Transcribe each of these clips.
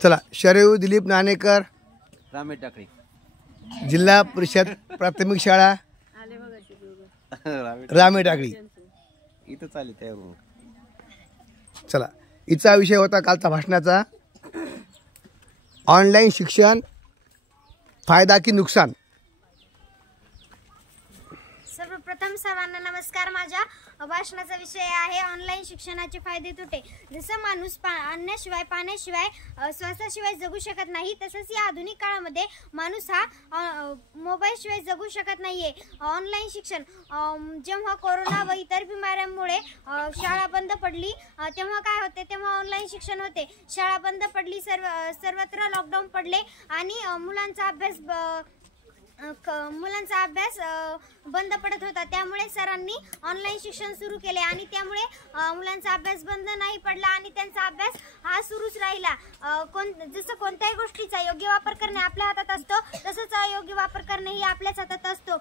चला, शरयू दिलीप नाणेकर, रामेट टाकळी, जिल्हा परिषद प्राथमिक शाळा रामेट टाकळी. इथं चालेल त्यावर. चला, हिचा विषय होता कालचा भाषणाचा, ऑनलाईन शिक्षण फायदा की नुकसान. सर्वप्रथम सर्वांना नमस्कार. माझ्या भाषणाचा विषय आहे ऑनलाईन शिक्षणाचे फायदे तोटे. जसं माणूस अन्नाशिवाय पाण्याशिवाय श्वासाशिवाय जगू शकत नाही, तसंच या आधुनिक काळामध्ये माणूस हा मोबाईलशिवाय जगू शकत नाहीये. ऑनलाईन शिक्षण, जेव्हा कोरोना व इतर बिमाऱ्यांमुळे शाळा बंद पडली तेव्हा काय होते, तेव्हा ऑनलाईन शिक्षण होते. शाळा बंद पडली, सर्वत्र लॉकडाऊन पडले आणि मुलांचा अभ्यास बंद पडत होता. त्यामुळे सरांनी ऑनलाईन शिक्षण सुरू केले आणि त्यामुळे मुलांचा अभ्यास बंद नाही पडला आणि त्यांचा अभ्यास हा सुरूच राहिला. जसं कोणत्याही गोष्टीचा योग्य वापर करणे आपल्या हातात असतो, तसंच अयोग्य वापर करणे ही आपल्याच हातात असतो.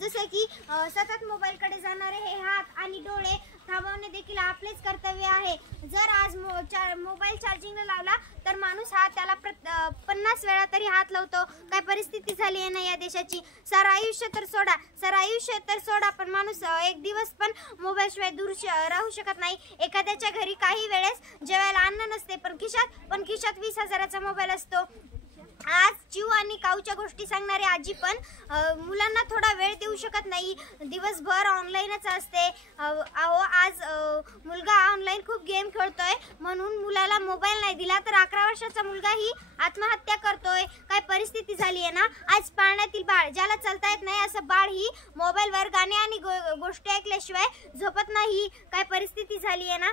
जसे की सतत मोबाईलकडे जाणारे हे हात आणि डोळे थांबवणे देखील आपलेच कर्तव्य आहे. जर आज मोबाईल चार्जिंगला लावला तर माणूस हा त्याला 50 वेळा तरी हात लावतो. काय परिस्थिती झाली आहे ना या देशाची. सर आयुष्य तर सोडा, पण माणूस एक दिवस पण मोबाईल शिवाय दूर राहू शकत नाही. एखाद्याच्या घरी काही वेळेस जेवायला अन्न नसते, पण खिशात 20,000चा मोबाईल असतो. आज चिव आणि काऊच्या गोष्टी सांगणारी आजी पण मुलांना थोडा वेळ देऊ शकत नाही, दिवसभर ऑनलाईनच असते. आज मुलगा ऑनलाईन खूप गेम खेळतोय म्हणून मुलाला मोबाईल नाही दिला तर 11 वर्षाचा मुलगाही आत्महत्या करतोय. काय परिस्थिती झाली आहे ना. आज पाळण्यातील बाळ, ज्याला चालता येत नाही असं बाळ ही मोबाईलवर गाणे आणि गोष्टी ऐकल्याशिवाय झोपत नाही. काय परिस्थिती झाली आहे ना.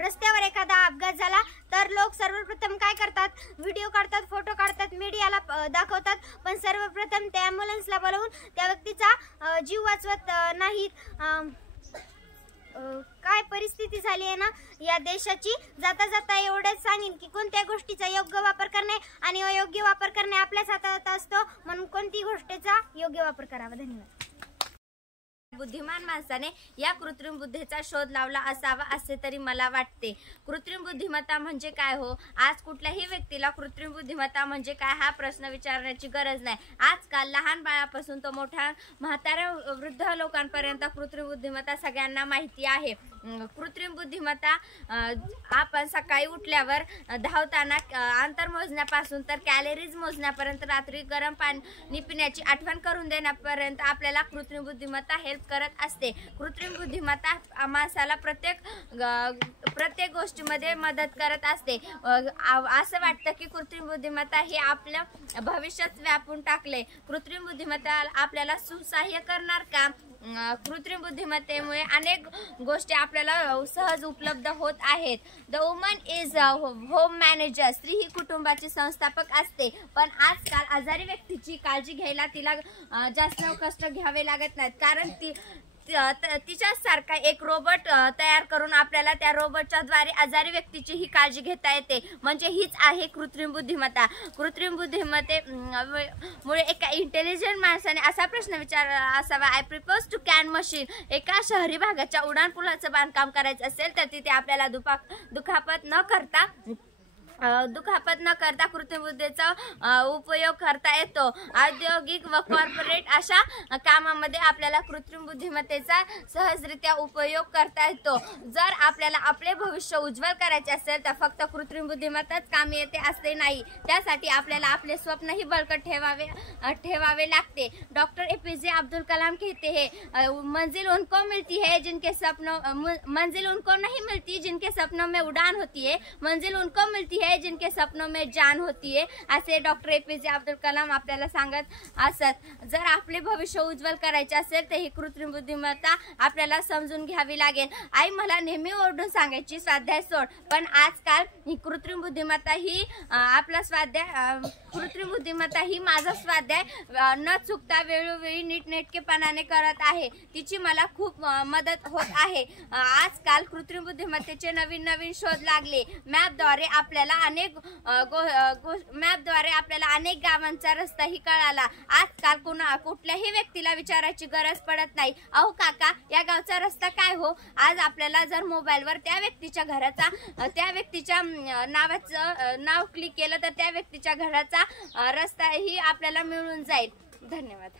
रस्त्यावर एखादा अपघात झाला तर लोक सर्वप्रथम काय करतात, व्हिडिओ काढतात, फोटो काढतात, मीडियाला दाखवतात, पण सर्वप्रथम त्या ॲम्ब्युलन्सला बोलवून त्या व्यक्तीचा जीव वाचवत नाहीत. काय परिस्थिती झाली आहे ना या देशाची. जाता एवढंच सांगेन की कोणत्या गोष्टीचा योग्य वापर करणे आणि अयोग्य वापर करणे आपल्याच हातात असतो, म्हणून कोणती गोष्टीचा योग्य वापर करावा. धन्यवाद. बुद्धिमान माणसाने या कृत्रिम बुद्धीचा शोध लावला असावा असे तरी मला वाटते. कृत्रिम बुद्धिमत्ता म्हणजे काय हो? आज कुठल्याही व्यक्तीला कृत्रिम बुद्धिमत्ता म्हणजे काय हा प्रश्न विचारण्याची गरज नाही. आजकाल लहान बाळापासून तो मोठ्या म्हाताऱ्या वृद्ध लोकांपर्यंत कृत्रिम बुद्धिमत्ता सगळ्यांना माहिती आहे. कृत्रिम बुद्धिमत्ता आपण सकाळी उठल्यावर धावताना अंतर मोजण्यापासून तर कॅलरीज मोजण्यापर्यंत, रात्री गरम पाणी पिण्याची आठवण करून देण्यापर्यंत आपल्याला कृत्रिम बुद्धिमत्ता हेल्प करत असते. कृत्रिम बुद्धिमत्ता माणसाला प्रत्येक गोष्टीमध्ये मदत करत असते. असं वाटतं की कृत्रिम बुद्धिमत्ता हे आपलं भविष्यच व्यापून टाकले. कृत्रिम बुद्धिमत्ता आपल्याला सुसहाय्य करणार का? कृत्रिम बुद्धिमत्तेमुळे अनेक गोष्टी आपल्याला सहज उपलब्ध होत आहेत. The woman is home manager. स्त्री ही कुटुंबाची संस्थापक असते, पण आजकाल आजारी व्यक्तीची काळजी घ्यायला तिला जास्त कष्ट घ्यावे लागत नाहीत, कारण तिच्यासारखा एक रोबोट तयार करून आपल्याला त्या रोबोटच्या द्वारे आजारी व्यक्तीची ही काळजी घेता येते. म्हणजे हीच आहे कृत्रिम बुद्धिमत्ता. कृत्रिम बुद्धिमत्तेमुळे एका इंटेलिजंट माणसाने असा प्रश्न विचारला असावा, I propose to can machine. एका शहरी भागाच्या उड्डाणपुलाचं बांधकाम करायचं असेल तर तिथे आपल्याला दुखापत न करता कृत्रिम बुद्धीचा उपयोग करता येतो. औद्योगिक व कॉर्पोरेट अशा कामामध्ये आपल्याला कृत्रिम बुद्धिमत्तेचा सहजरित्या उपयोग करता येतो. जर आपल्याला आपले भविष्य उज्ज्वल करायचे असेल तर फक्त कृत्रिम बुद्धिमत्ताच कामी येते असे नाही. त्यासाठी आपल्याला आपले स्वप्नही बळकट ठेवावे लागते. डॉक्टर APJ अब्दुल कलाम कहते हैं, मंजिल उनको मिलती है जिनके सपनों मंजिल उनको नहीं मिलती जिनके सपनों में उड़ान होती है, मंजिल उनको मिलती है जिनके सपनों में जान होती है, असे डॉक्टर APJ अब्दुल कलाम आपल्याला सांगत असत. जर आपले भविष्य उज्ज्वल करायचे असेल तर ही कृत्रिम बुद्धिमत्ता आपल्याला समजून घ्यावी लागेल. आई मला नेहमी ओरडून सांगायची स्वाध्याय सोड, पण आजकाल ही कृत्रिम बुद्धिमत्ता ही कृत्रिम बुद्धिमत्ता ही माझा स्वाध्याय न चुकता वेळोवेळी नीटनेटकेपणाने करत आहे. तिची मला खूप मदत होत आहे. आजकाल कृत्रिम बुद्धिमत्तेचे नवीन शोध लागले. मॅपद्वारे आपल्याला अनेक मॅपद्वारे आपल्याला अनेक गावांचा रस्ताही कळाला। आजकाल कुठल्याही व्यक्तीला विचारायची गरज पडत नाही, अहो काका या गावचा रस्ता काय हो। आज आपल्याला जर मोबाईलवर त्या व्यक्तीच्या घराचा त्या व्यक्तीच्या नाव क्लिक केलं तर त्या व्यक्तीच्या घराचा रस्ताही आपल्याला मिळून जाईल। धन्यवाद।